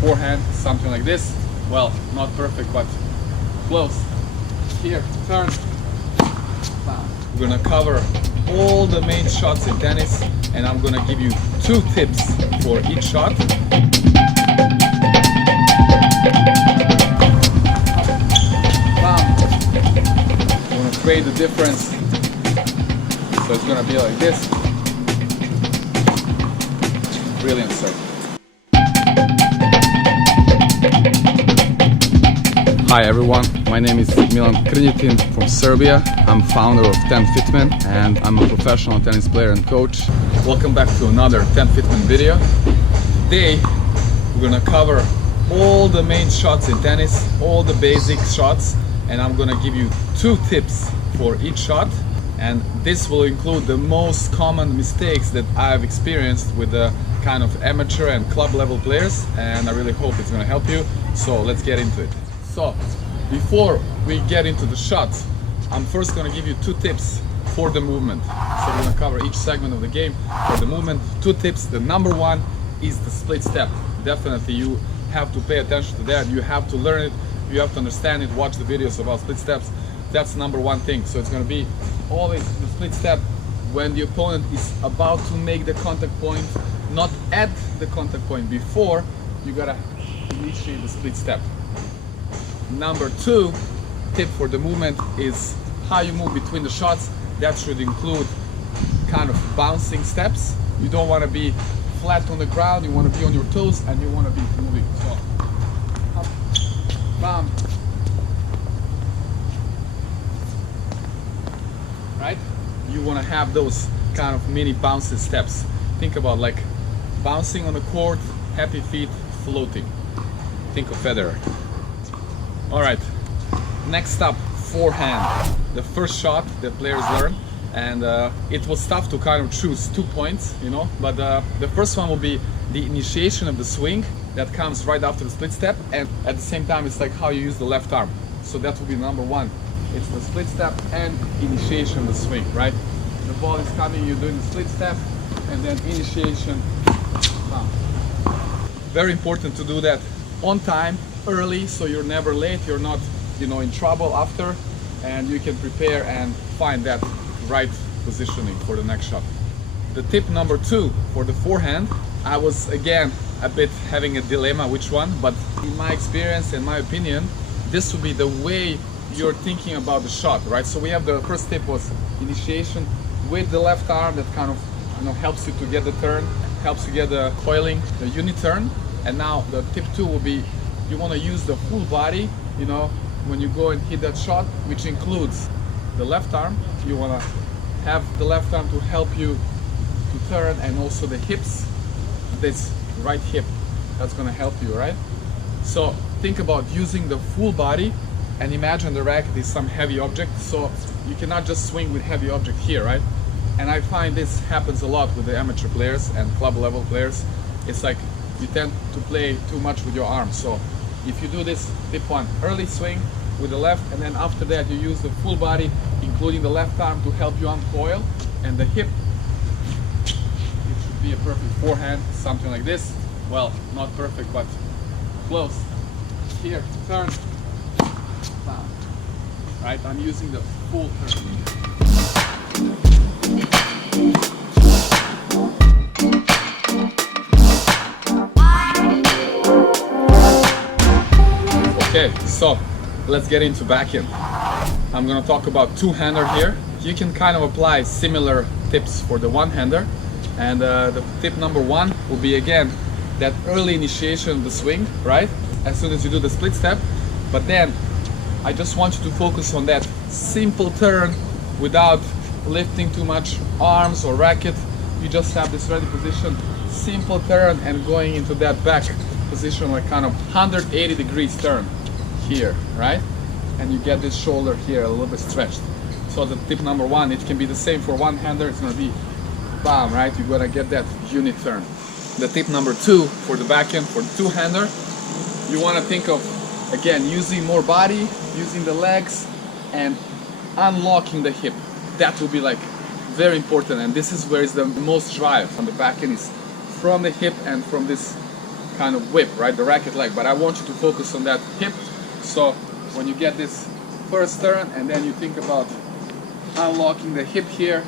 forehand, something like this. Well, not perfect, but close. Here, turn. We're gonna cover all the main shots in tennis, and I'm gonna give you 2 tips for each shot. I'm gonna create the difference. So it's gonna be like this. Brilliant serve. Hi everyone, my name is Milan from Serbia. I'm founder of TENFITMEN and I'm a professional tennis player and coach. Welcome back to another TENFITMEN video. Today we're gonna cover all the main shots in tennis, all the basic shots, and I'm gonna give you 2 tips for each shot. And this will include the most common mistakes that I've experienced with the kind of amateur and club level players, and I really hope it's gonna help you. So let's get into it. So, before we get into the shots, I'm first going to give you 2 tips for the movement. So we're going to cover each segment of the game for the movement. 2 tips. The number 1 is the split step. Definitely you have to pay attention to that. You have to learn it. You have to understand it. Watch the videos about split steps. That's number 1 thing. So it's going to be always the split step when the opponent is about to make the contact point, not at the contact point. Before, you got to initiate the split step. Number 2 tip for the movement is how you move between the shots. That should include kind of bouncing steps. You don't want to be flat on the ground, you want to be on your toes and you want to be moving. So, up, bam. Right? You want to have those kind of mini bouncy steps. Think about like bouncing on the court, happy feet, floating. Think of Federer. All right, next up, forehand. The first shot that players learn, and it was tough to kind of choose 2 points, you know, but the first one will be the initiation of the swing that comes right after the split step, and at the same time it's like how you use the left arm. So that will be number 1. It's the split step and initiation of the swing, right? The ball is coming, you're doing the split step, and then initiation. Very important to do that on time, early, so you're never late, you're not, you know, in trouble after, and you can prepare and find that right positioning for the next shot. The tip number 2 for the forehand, I was again a bit having a dilemma which one, but in my experience and my opinion, this would be the way you're thinking about the shot, right? So we have the first tip was initiation with the left arm that kind of, you know, helps you to get the turn, helps you get the coiling, the unit turn. And now the tip 2 will be you want to use the full body, you know, when you go and hit that shot, which includes the left arm. You want to have the left arm to help you to turn, and also the hips, this right hip, that's going to help you, right? So think about using the full body, and imagine the racket is some heavy object, so you cannot just swing with heavy object here, right? And I find this happens a lot with the amateur players and club level players. It's like you tend to play too much with your arms. So if you do this, tip 1, early swing with the left, and then after that you use the full body, including the left arm to help you uncoil, and the hip, it should be a perfect forehand, something like this. Well, not perfect, but close. Here, turn. Bam. Right, I'm using the full turn. Okay, so let's get into backhand. I'm gonna talk about 2-hander here. You can kind of apply similar tips for the 1-hander, and the tip number 1 will be again that early initiation of the swing, right? As soon as you do the split step, but then I just want you to focus on that simple turn without lifting too much arms or racket. You just have this ready position, simple turn, and going into that back position like kind of 180 degrees turn here, right? And you get this shoulder here a little bit stretched. So the tip number 1, it can be the same for 1-hander. It's gonna be bam, right? You're gonna get that unit turn. The tip number 2 for the backhand, for the 2-hander, you wanna think of, again, using more body, using the legs, and unlocking the hip. That will be like very important, and this is where is the most drive on the backhand, is from the hip and from this kind of whip, right? The racket leg, but I want you to focus on that hip. So when you get this first turn and then you think about unlocking the hip here,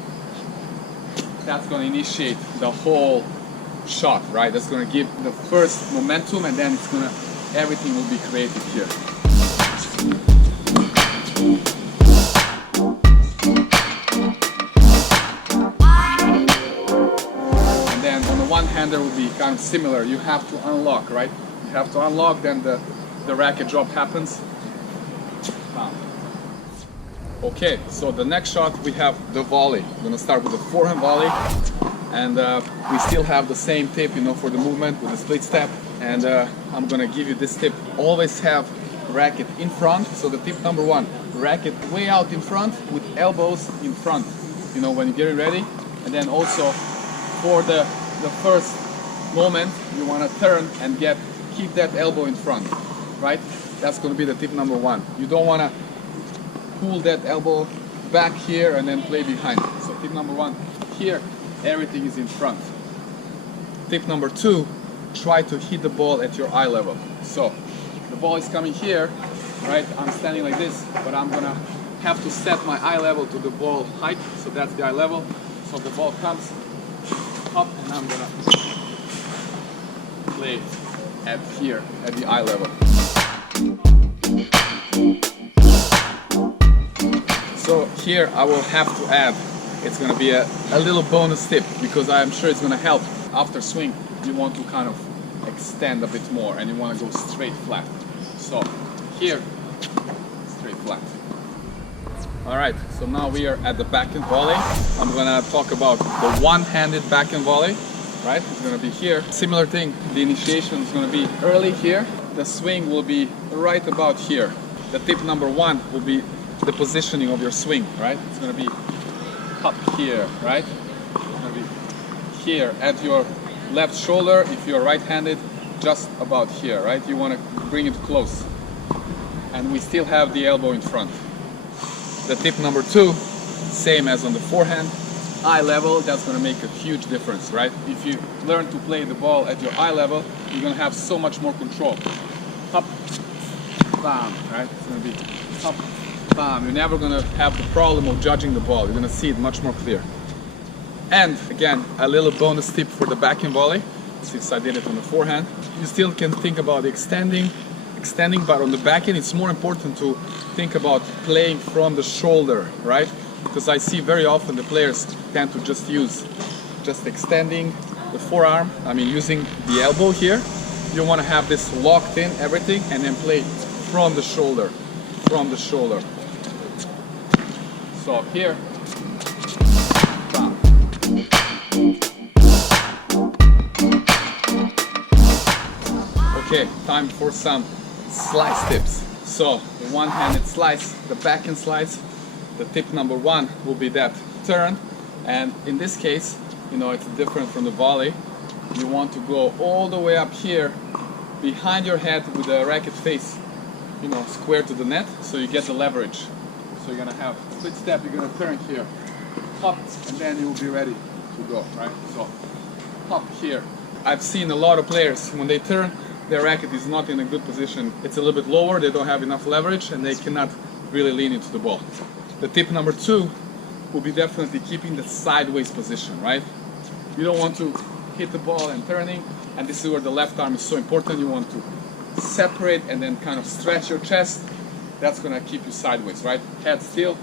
that's going to initiate the whole shot, right? That's going to give the first momentum, and then it's going to, everything will be created here. And then on the one-hander will be kind of similar. You have to unlock, right? You have to unlock, then the racket drop happens. Okay, so the next shot we have the volley. We're gonna start with the forehand volley, and we still have the same tip, you know, for the movement with the split step. And I'm gonna give you this tip: always have racket in front. So the tip number one: racket way out in front with elbows in front. You know, when you're getting ready, and then also for the first moment, you wanna turn and keep that elbow in front, right? That's gonna be the tip number one. You don't wanna pull that elbow back here and then play behind. So tip number one, here everything is in front. Tip number two, try to hit the ball at your eye level. So the ball is coming here, right? I'm standing like this, but I'm gonna have to set my eye level to the ball height. So that's the eye level. So the ball comes up and I'm gonna play at here at the eye level. So here I will have to add, it's going to be a little bonus tip, because I'm sure it's going to help. After swing, you want to kind of extend a bit more and you want to go straight flat. So here, straight flat. Alright, so now we are at the backhand volley. I'm going to talk about the one-handed backhand volley, right? It's going to be here. Similar thing, the initiation is going to be early here. The swing will be right about here. The tip number one will be the positioning of your swing, right? It's gonna be up here, right? It's gonna be here at your left shoulder. If you're right-handed, just about here, right? You wanna bring it close. And we still have the elbow in front. The tip number two, same as on the forehand, eye level. That's gonna make a huge difference, right? If you learn to play the ball at your eye level, you're gonna have so much more control. Up, bam, right? It's gonna be up, bam. You're never gonna have the problem of judging the ball. You're gonna see it much more clear. And again, a little bonus tip for the backhand volley, since I did it on the forehand. You still can think about extending, but on the backhand it's more important to think about playing from the shoulder, right? Because I see very often the players tend to just extending the forearm, using the elbow here. You want to have this locked in, everything, and then play from the shoulder, So here, bam. Okay, time for some slice tips. So the one-handed slice, the backhand slice, the tip number one will be that turn, and in this case, you know, it's different from the volley. You want to go all the way up here behind your head with the racket face, you know, square to the net, so you get the leverage. So you're gonna have a split step, you're gonna turn here, hop, and then you'll be ready to go, right? So hop here. I've seen a lot of players, when they turn, their racket is not in a good position. It's a little bit lower, they don't have enough leverage, and they cannot really lean into the ball. The tip number two will be definitely keeping the sideways position, right? You don't want to hit the ball and turning, and this is where the left arm is so important. You want to separate and then kind of stretch your chest. That's gonna keep you sideways, right? Head still,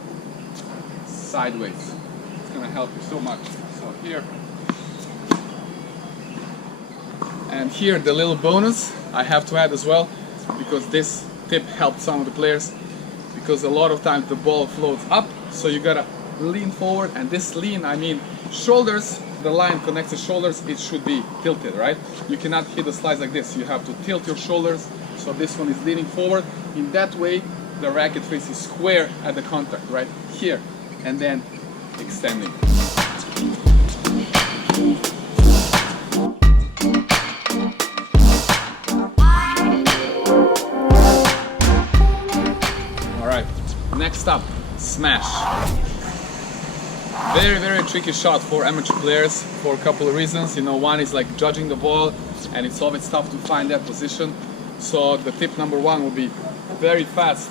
sideways. It's gonna help you so much. So here, and here the little bonus I have to add as well, because this tip helped some of the players, because a lot of times the ball floats up, so you gotta lean forward, and this lean, shoulders, the line connects the shoulders, it should be tilted, right? You cannot hit the slice like this, you have to tilt your shoulders, so this one is leaning forward. In that way, the racket face is square at the contact, right? Here, and then extending. Alright, next up, smash. Very tricky shot for amateur players for a couple of reasons. You know, one is like judging the ball, and it's always tough to find that position. So the tip number one will be very fast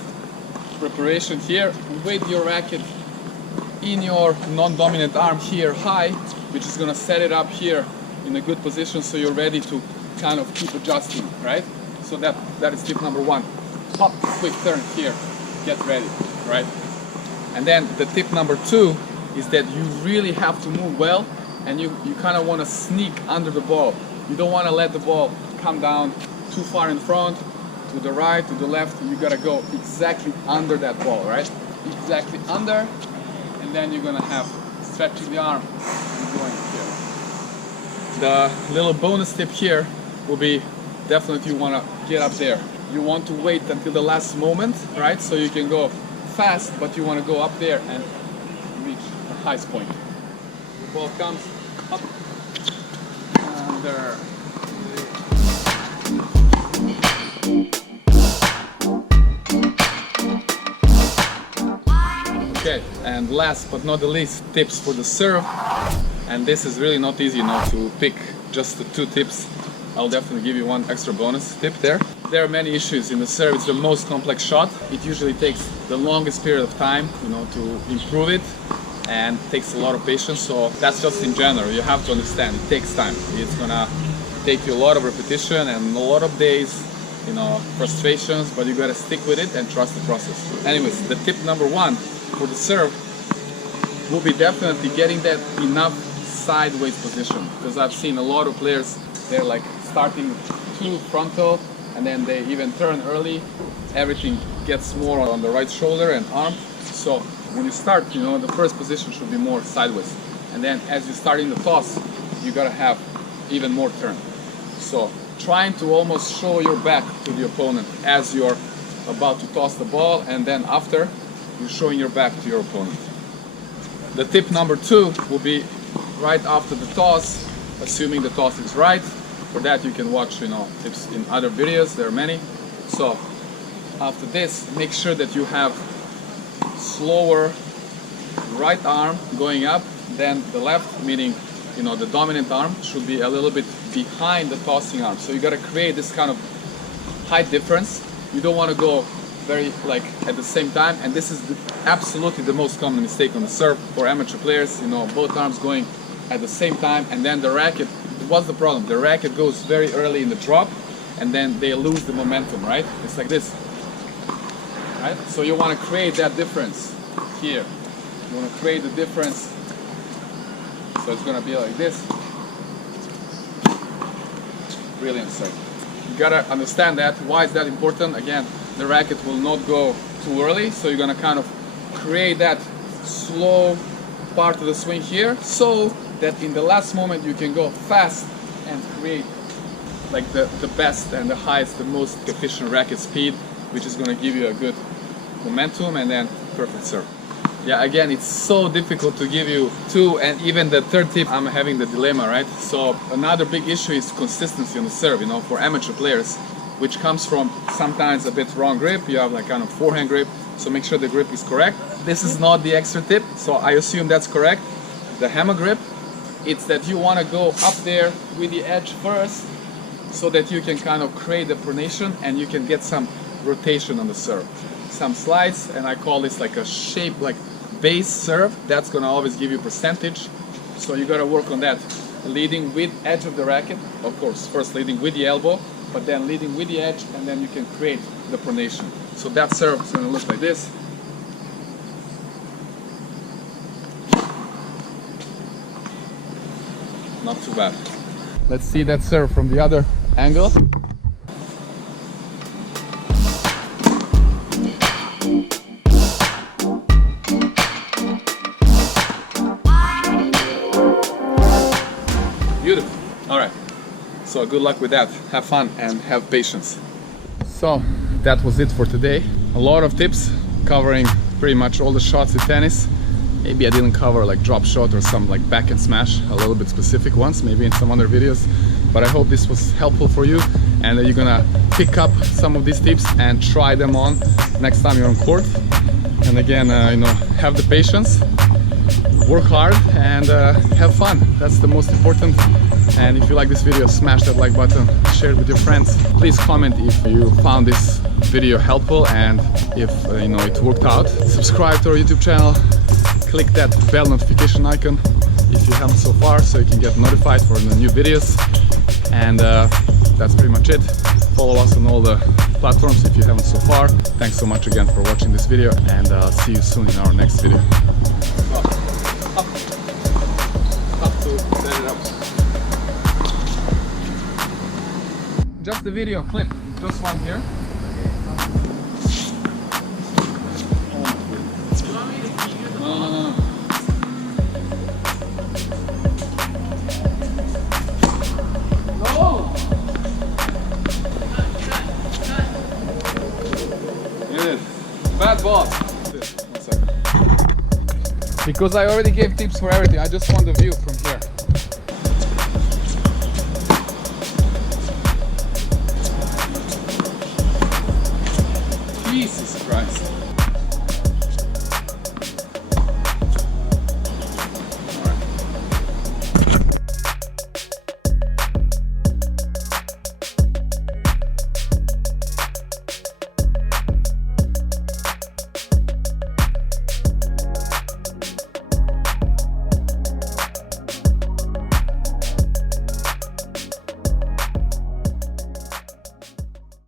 preparation here with your racket in your non-dominant arm here high, which is gonna set it up here in a good position so you're ready to kind of keep adjusting, right? So that is tip number one. Pop, quick turn here, get ready, right? And then the tip number two is that you really have to move well, and you kind of want to sneak under the ball. You don't want to let the ball come down too far in front, to the right, to the left. You gotta go exactly under that ball, right? Exactly under, and then you're gonna have stretching the arm and going here. The little bonus tip here will be definitely you want to get up there. You want to wait until the last moment, right? So you can go fast, but you want to go up there and reach the highest point. The ball comes up, under. Okay, and last but not the least, tips for the serve. And this is really not easy now to pick just the two tips. I'll definitely give you one extra bonus tip there. There are many issues in the serve. It's the most complex shot. It usually takes the longest period of time, you know, to improve it, and takes a lot of patience. So that's just in general. You have to understand it takes time. It's gonna take you a lot of repetition and a lot of days, you know, frustrations, but you gotta stick with it and trust the process. Anyways, the tip number one for the serve will be definitely getting that enough sideways position, because I've seen a lot of players, they're like starting too frontal, and then they even turn early. Everything gets more on the right shoulder and arm. So when you start, you know, the first position should be more sideways, and then as you're starting the toss, you gotta have even more turn. So trying to almost show your back to the opponent as you're about to toss the ball, and then after you're showing your back to your opponent. The tip number two will be right after the toss, assuming the toss is right. For that you can watch, you know, tips in other videos, there are many. So after this, make sure that you have slower right arm going up than the left, meaning, you know, the dominant arm should be a little bit behind the tossing arm. So you got to create this kind of height difference. You don't want to go very like at the same time, and this is absolutely the most common mistake on the serve for amateur players. You know, both arms going at the same time, and then the racket, what's the problem? The racket goes very early in the drop, and then they lose the momentum, right? It's like this, right? So you want to create that difference here. You want to create the difference. So it's going to be like this. Brilliant serve. You gotta understand that. Why is that important? Again, the racket will not go too early, so you're gonna kind of create that slow part of the swing here, so that in the last moment you can go fast and create like the best and the highest, the most efficient racket speed, which is gonna give you a good momentum and then perfect serve. Yeah, again, it's so difficult to give you two, and even the third tip, I'm having the dilemma, right? So another big issue is consistency on the serve, you know, for amateur players, which comes from sometimes a bit wrong grip. You have like kind of forehand grip, so make sure the grip is correct. This is not the extra tip, so I assume that's correct. The hammer grip, it's that you want to go up there with the edge first, so that you can kind of create the pronation and you can get some rotation on the serve. Some slides, and I call this like a shape, like base serve. That's gonna always give you percentage, so you gotta work on that. Leading with edge of the racket, of course, first leading with the elbow, but then leading with the edge, and then you can create the pronation. So that serve is gonna look like this. Not too bad. Let's see that serve from the other angle. Beautiful. All right. So good luck with that. Have fun and have patience. So that was it for today. A lot of tips covering pretty much all the shots in tennis. Maybe I didn't cover like drop shot or some like backhand smash, a little bit specific ones, maybe in some other videos. But I hope this was helpful for you, and that you're gonna pick up some of these tips and try them on next time you're on court. And again, you know, have the patience. work hard and have fun. That's the most important. And if you like this video, smash that like button, share it with your friends. Please comment if you found this video helpful and if you know it worked out. Subscribe to our YouTube channel, click that bell notification icon if you haven't so far, so you can get notified for the new videos. And that's pretty much it. Follow us on all the platforms if you haven't so far. Thanks so much again for watching this video, and I'll see you soon in our next video. Up to set it up. Just the video clip, just one here. No. Bad ball. Because I already gave tips for everything, I just want the view from here. Jesus Christ.